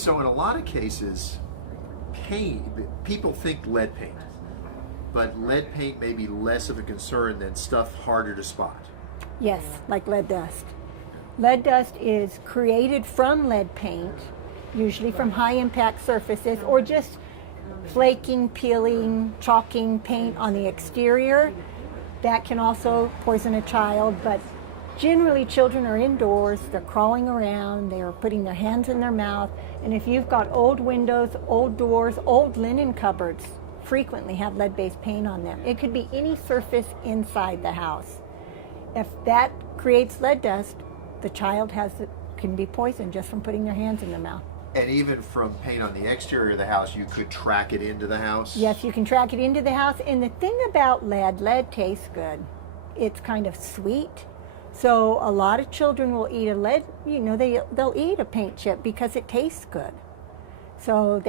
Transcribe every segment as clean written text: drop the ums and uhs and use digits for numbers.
So in a lot of cases, people think lead paint, but lead paint may be less of a concern than stuff harder to spot. Yes, like lead dust. Lead dust is created from lead paint, usually from high impact surfaces, or just flaking, peeling, chalking paint on the exterior. That can also poison a child, but generally children are indoors, they're crawling around, they're putting their hands in their mouth, and if you've got old windows, old doors, old linen cupboards, frequently have lead-based paint on them. It could be any surface inside the house. If that creates lead dust, the child can be poisoned just from putting their hands in their mouth. And even from paint on the exterior of the house, you could track it into the house? Yes, you can track it into the house. And the thing about lead tastes good. It's kind of sweet. So a lot of children will eat a lead, they'll eat a paint chip because it tastes good. So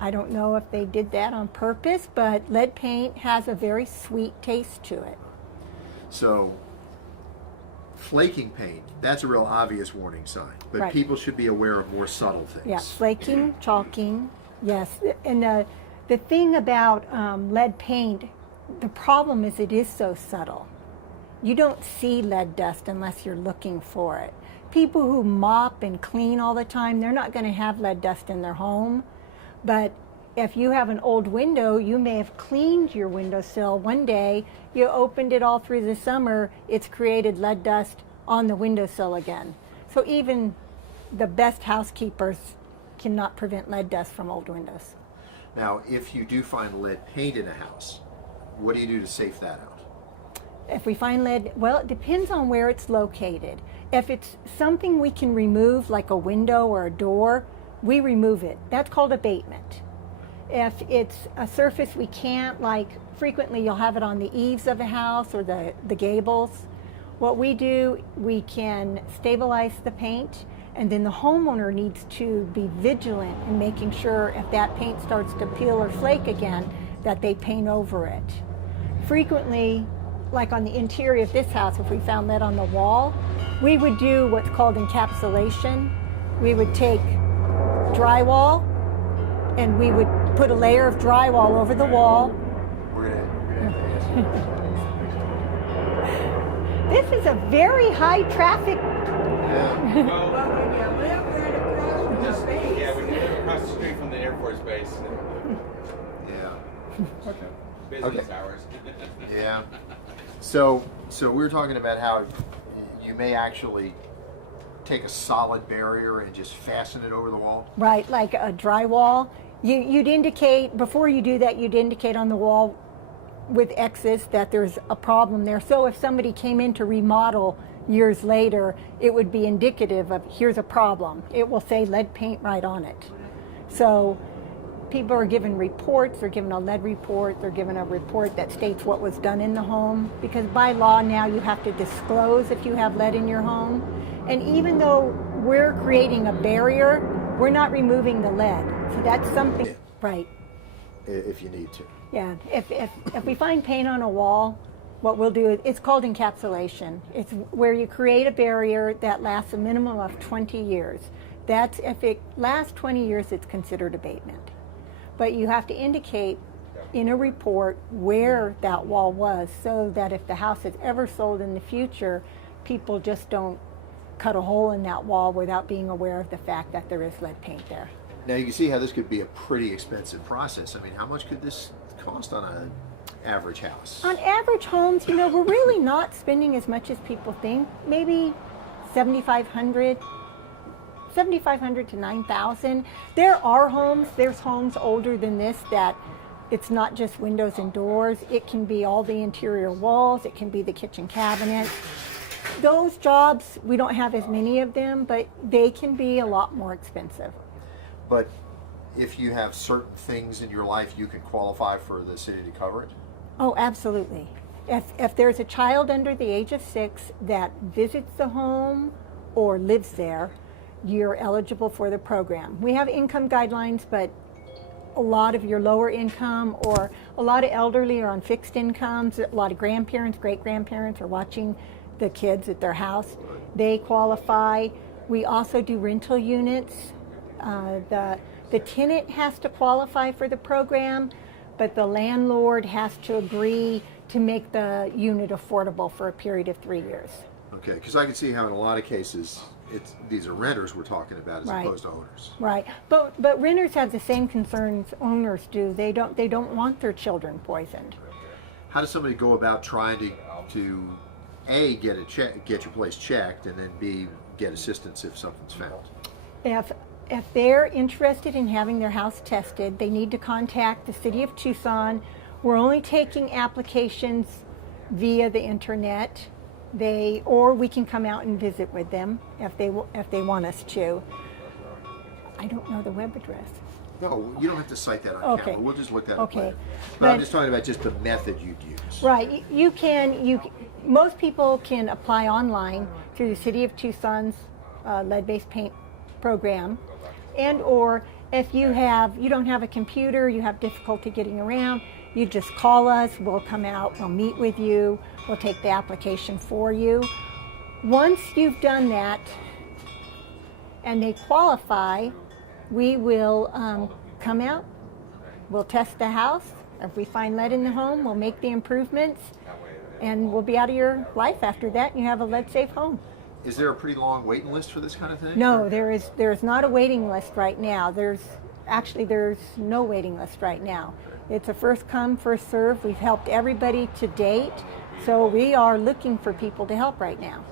I don't know if they did that on purpose, but lead paint has a very sweet taste to it. So flaking paint, that's a real obvious warning sign, but right. People should be aware of more subtle things. Yeah, flaking, chalking, yes. And the thing about lead paint, the problem is it is so subtle. You don't see lead dust unless you're looking for it. People who mop and clean all the time, they're not going to have lead dust in their home. But if you have an old window, you may have cleaned your windowsill one day, you opened it all through the summer, it's created lead dust on the windowsill again. So even the best housekeepers cannot prevent lead dust from old windows. Now, if you do find lead paint in a house, what do you do to safe that out? If we find lead, well, it depends on where it's located. If it's something we can remove, like a window or a door, we remove it. That's called abatement. If it's a surface we can't, like frequently you'll have it on the eaves of a house or the gables, what we do, we can stabilize the paint, and then the homeowner needs to be vigilant in making sure if that paint starts to peel or flake again, that they paint over it. Frequently, like on the interior of this house, if we found lead on the wall, we would do what's called encapsulation. We would take drywall and we would put a layer of drywall over the wall. We're gonna have to This is a very high traffic. Yeah. Yeah, we live across the street from the Air Force Base. Yeah. Business hours. Yeah. So we were talking about how you may actually take a solid barrier and just fasten it over the wall. Right, like a drywall. You'd indicate, before you do that, you'd indicate on the wall with X's that there's a problem there. So if somebody came in to remodel years later, it would be indicative of, here's a problem. It will say lead paint right on it. So people are given reports, they're given a lead report, they're given a report that states what was done in the home, because by law now you have to disclose if you have lead in your home. And even though we're creating a barrier, we're not removing the lead. So that's something, Yeah. Right. If you need to. Yeah, if we find paint on a wall, what we'll do, it's called encapsulation. It's where you create a barrier that lasts a minimum of 20 years. If it lasts 20 years, it's considered abatement. But you have to indicate in a report where that wall was, so that if the house is ever sold in the future, people just don't cut a hole in that wall without being aware of the fact that there is lead paint there. Now you can see how this could be a pretty expensive process. I mean, how much could this cost on an average house? On average homes, we're really not spending as much as people think. Maybe $7,500 to $9,000. There's homes older than this that it's not just windows and doors. It can be all the interior walls. It can be the kitchen cabinet. Those jobs, we don't have as many of them, but they can be a lot more expensive. But if you have certain things in your life, you can qualify for the city to cover it? Oh, absolutely. If there's a child under the age of 6 that visits the home or lives there, you're eligible for the program. We have income guidelines, but a lot of your lower income or a lot of elderly are on fixed incomes. A lot of grandparents, great-grandparents are watching the kids at their house. They qualify. We also do rental units The tenant has to qualify for the program, but the landlord has to agree to make the unit affordable for a period of 3 years. Okay, because I can see how in a lot of cases these are renters we're talking about as Right. opposed to owners. Right, but renters have the same concerns owners do. They don't want their children poisoned. How does somebody go about trying to A, get your place checked, and then B, get assistance if something's found? If they're interested in having their house tested, they need to contact the City of Tucson. We're only taking applications via the internet. Or we can come out and visit with them if they want us to. I don't know the web address. No, you don't have to cite that on Okay. camera. We'll just look that up Okay. later. But I'm But- just talking about just the method you'd use. Right. Most people can apply online through the City of Tucson's lead-based paint program, and or if you don't have a computer, you have difficulty getting around, you just call us. We'll come out. We'll meet with you. We'll take the application for you. Once you've done that and they qualify, we will come out. We'll test the house. If we find lead in the home, we'll make the improvements, and we'll be out of your life after that, and you have a lead-safe home. Is there a pretty long waiting list for this kind of thing? No, there is not a waiting list right now. There's no waiting list right now. It's a first come, first serve. We've helped everybody to date, so we are looking for people to help right now.